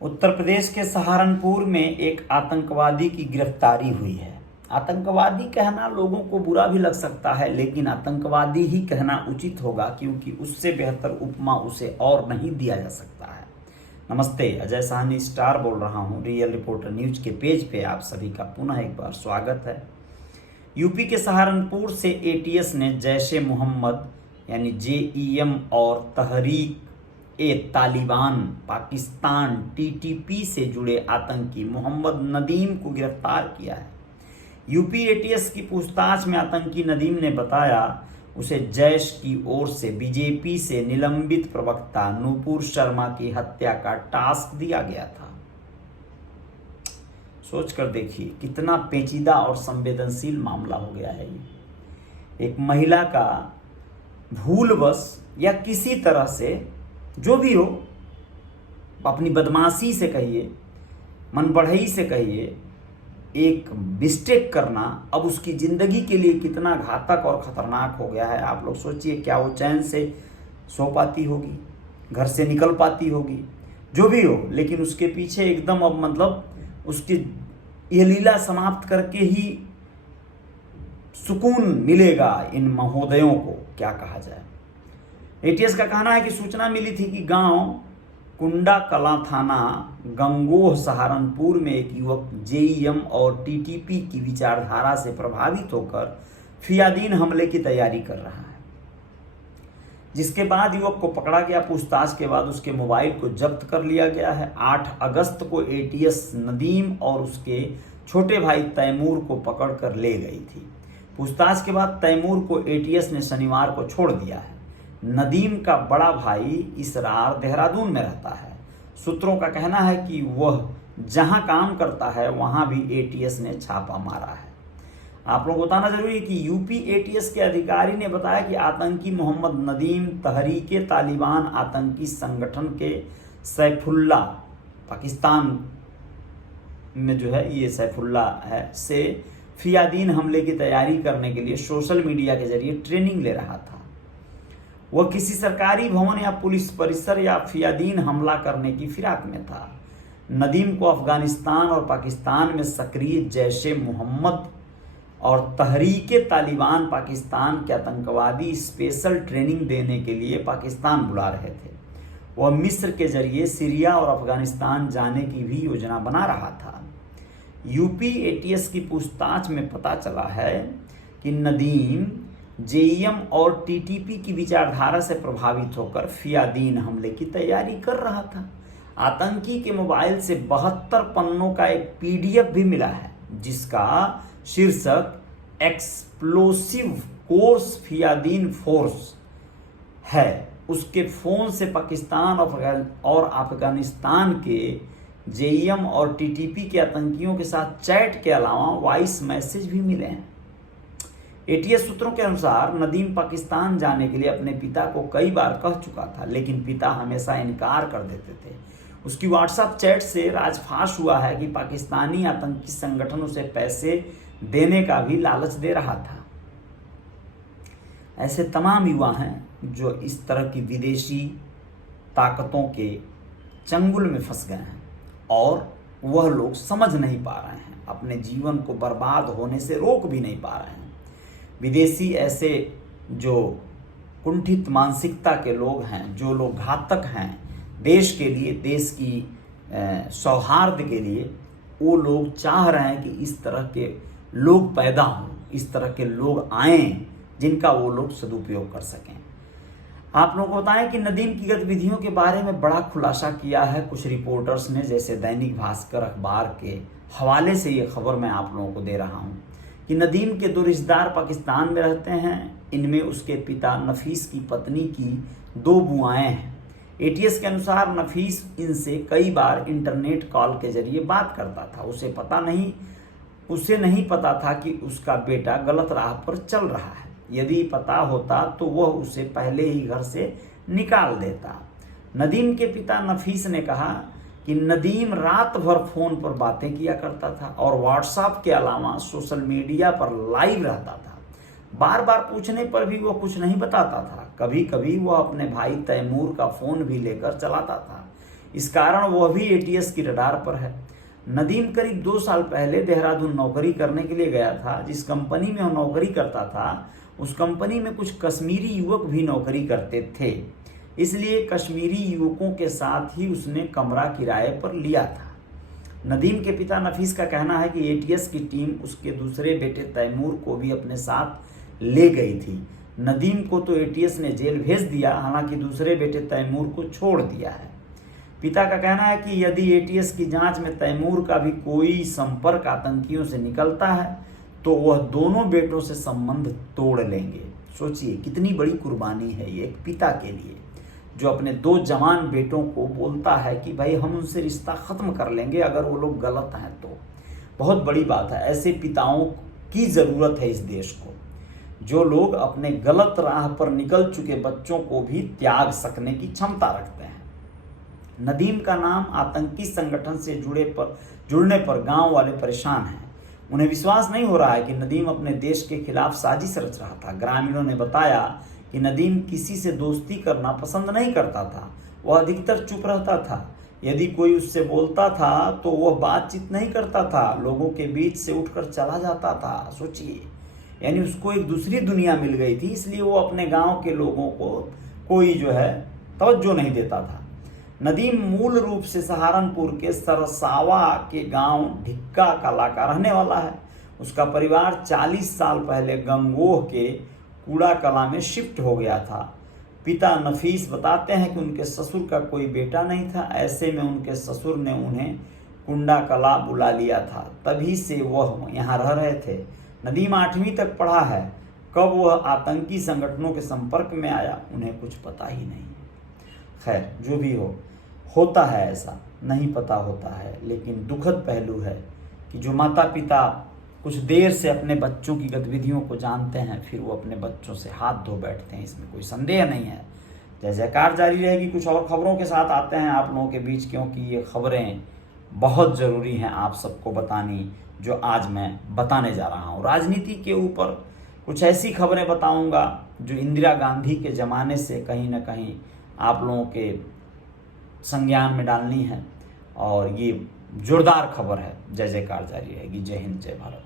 उत्तर प्रदेश के सहारनपुर में एक आतंकवादी की गिरफ्तारी हुई है। आतंकवादी कहना लोगों को बुरा भी लग सकता है, लेकिन आतंकवादी ही कहना उचित होगा, क्योंकि उससे बेहतर उपमा उसे और नहीं दिया जा सकता है। नमस्ते, अजय साहनी स्टार बोल रहा हूँ। रियल रिपोर्टर न्यूज के पेज पे आप सभी का पुनः एक बार स्वागत है। यूपी के सहारनपुर से एटीएस ने जैश-ए मोहम्मद यानी जेईएम और तहरीक ए तालिबान पाकिस्तान टीटीपी से जुड़े आतंकी मोहम्मद नदीम को गिरफ्तार किया है। यूपी एटीएस की पूछताछ में आतंकी नदीम ने बताया उसे जैश की ओर से बीजेपी से निलंबित प्रवक्ता नूपुर शर्मा की हत्या का टास्क दिया गया था। सोच कर देखिए कितना पेचीदा और संवेदनशील मामला हो गया है ये। एक महिला का भूलवश या किसी तरह से, जो भी हो, अपनी बदमाशी से कहिए, मनबढ़ई से कहिए, एक मिस्टेक करना अब उसकी ज़िंदगी के लिए कितना घातक और ख़तरनाक हो गया है। आप लोग सोचिए, क्या वो चैन से सो पाती होगी, घर से निकल पाती होगी, जो भी हो, लेकिन उसके पीछे एकदम अब मतलब उसकी यह लीला समाप्त करके ही सुकून मिलेगा इन महोदयों को, क्या कहा जाए। एटीएस का कहना है कि सूचना मिली थी कि गांव कुंडा कला थाना गंगोह सहारनपुर में एक युवक जेईएम और टीटीपी की विचारधारा से प्रभावित होकर फियादीन हमले की तैयारी कर रहा है, जिसके बाद युवक को पकड़ा गया। पूछताछ के बाद उसके मोबाइल को जब्त कर लिया गया है। 8 अगस्त को एटीएस नदीम और उसके छोटे भाई तैमूर को पकड़कर ले गई थी। पूछताछ के बाद तैमूर को एटीएस ने शनिवार को छोड़ दिया है। नदीम का बड़ा भाई इसरार देहरादून में रहता है। सूत्रों का कहना है कि वह जहां काम करता है वहां भी एटीएस ने छापा मारा है। आप लोगों को बताना जरूरी है कि यूपी एटीएस के अधिकारी ने बताया कि आतंकी मोहम्मद नदीम तहरीके तालिबान आतंकी संगठन के सैफुल्ला, पाकिस्तान में जो है ये सैफुल्ला है, से फियादीन हमले की तैयारी करने के लिए सोशल मीडिया के जरिए ट्रेनिंग ले रहा था। वह किसी सरकारी भवन या पुलिस परिसर या फियादीन हमला करने की फिराक में था। नदीम को अफगानिस्तान और पाकिस्तान में सक्रिय जैश-ए मोहम्मद और तहरीके तालिबान पाकिस्तान के आतंकवादी स्पेशल ट्रेनिंग देने के लिए पाकिस्तान बुला रहे थे। वह मिस्र के जरिए सीरिया और अफगानिस्तान जाने की भी योजना बना रहा था। यूपी एटीएस की पूछताछ में पता चला है कि नदीम जेईएम और टीटीपी की विचारधारा से प्रभावित होकर फियादीन हमले की तैयारी कर रहा था। आतंकी के मोबाइल से 72 पन्नों का एक पीडीएफ भी मिला है, जिसका शीर्षक एक्सप्लोसिव कोर्स फियादीन फोर्स है। उसके फोन से पाकिस्तान और अफगानिस्तान के जेईएम और टीटीपी के आतंकियों के साथ चैट के अलावा वॉइस मैसेज भी मिले हैं। एटीएस सूत्रों के अनुसार नदीम पाकिस्तान जाने के लिए अपने पिता को कई बार कह चुका था, लेकिन पिता हमेशा इनकार कर देते थे। उसकी व्हाट्सएप चैट से राजफाश हुआ है कि पाकिस्तानी आतंकी संगठन उसे पैसे देने का भी लालच दे रहा था। ऐसे तमाम युवा हैं जो इस तरह की विदेशी ताकतों के चंगुल में फंस गए हैं और वह लोग समझ नहीं पा रहे हैं, अपने जीवन को बर्बाद होने से रोक भी नहीं पा रहे हैं। विदेशी ऐसे जो कुंठित मानसिकता के लोग हैं, जो लोग घातक हैं देश के लिए, देश की सौहार्द के लिए, वो लोग चाह रहे हैं कि इस तरह के लोग पैदा हों, इस तरह के लोग आएं जिनका वो लोग सदुपयोग कर सकें। आप लोगों को बताएं कि नदीम की गतिविधियों के बारे में बड़ा खुलासा किया है कुछ रिपोर्टर्स ने, जैसे दैनिक भास्कर अखबार के हवाले से ये खबर मैं आप लोगों को दे रहा हूँ कि नदीम के 2 रिश्तेदार पाकिस्तान में रहते हैं। इनमें उसके पिता नफीस की पत्नी की 2 बुआएं हैं। एटीएस के अनुसार नफीस इनसे कई बार इंटरनेट कॉल के जरिए बात करता था। उसे नहीं पता था कि उसका बेटा गलत राह पर चल रहा है। यदि पता होता तो वह उसे पहले ही घर से निकाल देता। नदीम के पिता नफीस ने कहा कि नदीम रात भर फोन पर बातें किया करता था और व्हाट्सएप के अलावा सोशल मीडिया पर लाइव रहता था। बार बार पूछने पर भी वह कुछ नहीं बताता था। कभी कभी वह अपने भाई तैमूर का फोन भी लेकर चलाता था। इस कारण वह भी एटीएस की रडार पर है। नदीम करीब 2 साल पहले देहरादून नौकरी करने के लिए गया था। जिस कंपनी में वह नौकरी करता था उस कंपनी में कुछ कश्मीरी युवक भी नौकरी करते थे, इसलिए कश्मीरी युवकों के साथ ही उसने कमरा किराए पर लिया था। नदीम के पिता नफीस का कहना है कि एटीएस की टीम उसके दूसरे बेटे तैमूर को भी अपने साथ ले गई थी। नदीम को तो एटीएस ने जेल भेज दिया, हालांकि दूसरे बेटे तैमूर को छोड़ दिया है। पिता का कहना है कि यदि एटीएस की जांच में तैमूर का भी कोई संपर्क आतंकियों से निकलता है तो वह दोनों बेटों से संबंध तोड़ लेंगे। सोचिए कितनी बड़ी कुर्बानी है ये एक पिता के लिए, जो अपने 2 जवान बेटों को बोलता है कि भाई हम उनसे रिश्ता खत्म कर लेंगे अगर वो लोग गलत हैं तो। बहुत बड़ी बात है, ऐसे पिताओं की ज़रूरत है इस देश को, जो लोग अपने गलत राह पर निकल चुके बच्चों को भी त्याग सकने की क्षमता रखते हैं। नदीम का नाम आतंकी संगठन से जुड़ने पर गांव वाले परेशान हैं। उन्हें विश्वास नहीं हो रहा है कि नदीम अपने देश के खिलाफ साजिश रच रहा था। ग्रामीणों ने बताया कि नदीम किसी से दोस्ती करना पसंद नहीं करता था, वह अधिकतर चुप रहता था। यदि कोई उससे बोलता था तो वह बातचीत नहीं करता था, लोगों के बीच से उठकर चला जाता था। सोचिए, यानी उसको एक दूसरी दुनिया मिल गई थी, इसलिए वो अपने गांव के लोगों को कोई जो है तवज्जो नहीं देता था। नदीम मूल रूप से सहारनपुर के सरसावा के गांव ढिक्का कला का रहने वाला है। उसका परिवार 40 साल पहले गंगोह के कूड़ा कला में शिफ्ट हो गया था। पिता नफीस बताते हैं कि उनके ससुर का कोई बेटा नहीं था, ऐसे में उनके ससुर ने उन्हें कुंडा कला बुला लिया था, तभी से वह यहाँ रह रहे थे। नदीम 8वीं तक पढ़ा है, कब वह आतंकी संगठनों के संपर्क में आया उन्हें कुछ पता ही नहीं। खैर जो भी हो, होता है ऐसा, नहीं पता होता है, लेकिन दुखद पहलू है कि जो माता पिता कुछ देर से अपने बच्चों की गतिविधियों को जानते हैं फिर वो अपने बच्चों से हाथ धो बैठते हैं, इसमें कोई संदेह नहीं है। जय जयकार जारी रहेगी। कुछ और खबरों के साथ आते हैं आप लोगों के बीच, क्योंकि ये खबरें बहुत ज़रूरी हैं आप सबको बतानी, जो आज मैं बताने जा रहा हूँ। राजनीति के ऊपर कुछ ऐसी खबरें बताऊँगा जो इंदिरा गांधी के ज़माने से कहीं ना कहीं आप लोगों के संज्ञान में डालनी है, और ये जोरदार खबर है। जय जयकार जारी रहेगी। जय हिंद, जय भारत।